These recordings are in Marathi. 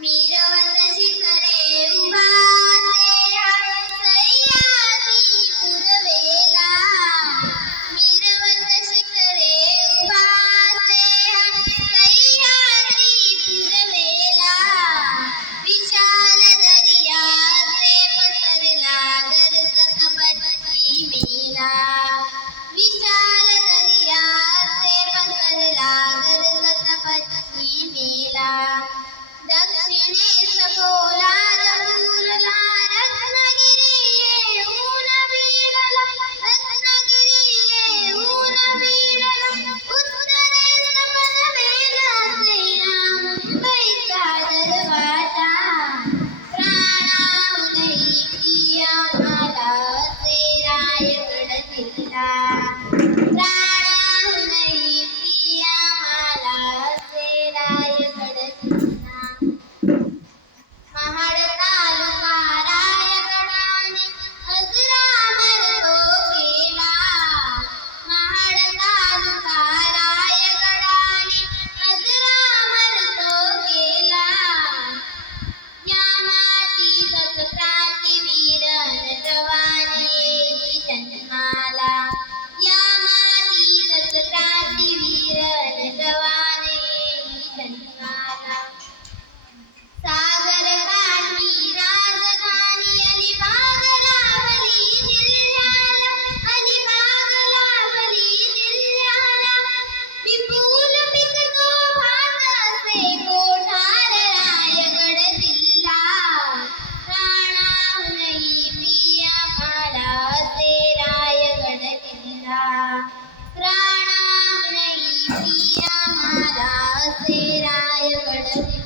మీరవన్న శిఖ दक्षिणेश दक्षिणेस ഭദ്രരായവളും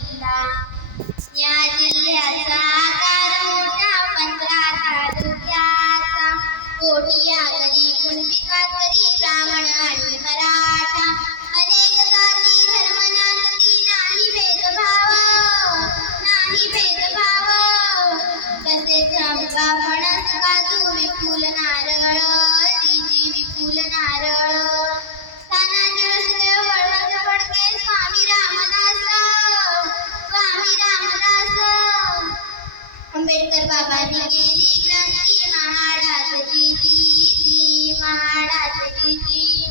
आंबेडकर बाबांनी केली क्रांती महाडाची ती महाडाची ती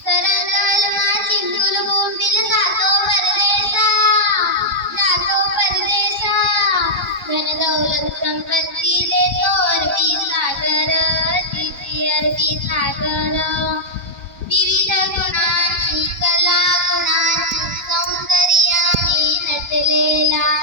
सरळ चिंकुल बोंबील जातो परदेशा जातो परदेशा धन दौलत संपत्ती देतो अरबी सागर तिची अरबी सागर. विविध गुणांची कला गुणांची सौंदर्याने नटलेला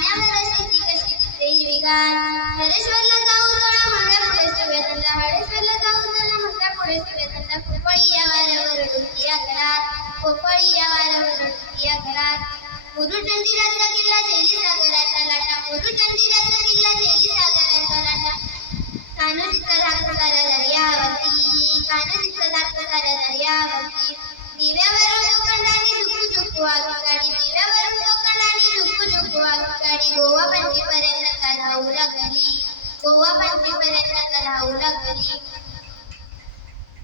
पाण्यावर शेती कशी दिसते हिरवीगार हरेश्वरला जाऊ चला म्हणल्या पुढे शिवेतंदा हरेश्वरला जाऊ चला म्हणल्या पुढे शिवेतंदा खोपळी या वाऱ्यावर डुबकी घरात. खोपळी या वाऱ्यावर डुबकी या घरात. मुरुचंदिराचा किल्ला जैली सागराचा लाटा. मुरुचंदिराचा किल्ला जैली सागराचा लाटा. कानसीचा धाक साऱ्या दर्यावरती. कानसीचा धाक साऱ्या दर्यावरती. दिव्यावरून लोखंडाने झुकू झुकू आग गाडी गोवा पंचीपर्यंत धावू लागली. गोवा पंचीपर्यंत धावू लागली.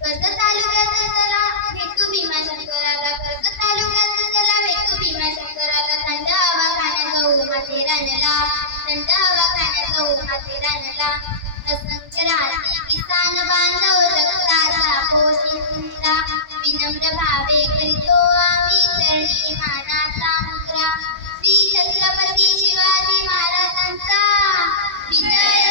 कर्ज तालुक्यात चला भेटू भीमा शंकराला कर्ज तालुक्यात चला भेटू भीमा शंकराला थंड हवा खाण्याचा उमाते रानला थंड हवा खाण्याचा उमाते रानला असंख्य रात्री किसान बांधव जगताचा. पोशिंदा विनम्र भावे करीतो आम्ही चरणी माना. छत्रपती शिवाजी महाराजांचा. विजय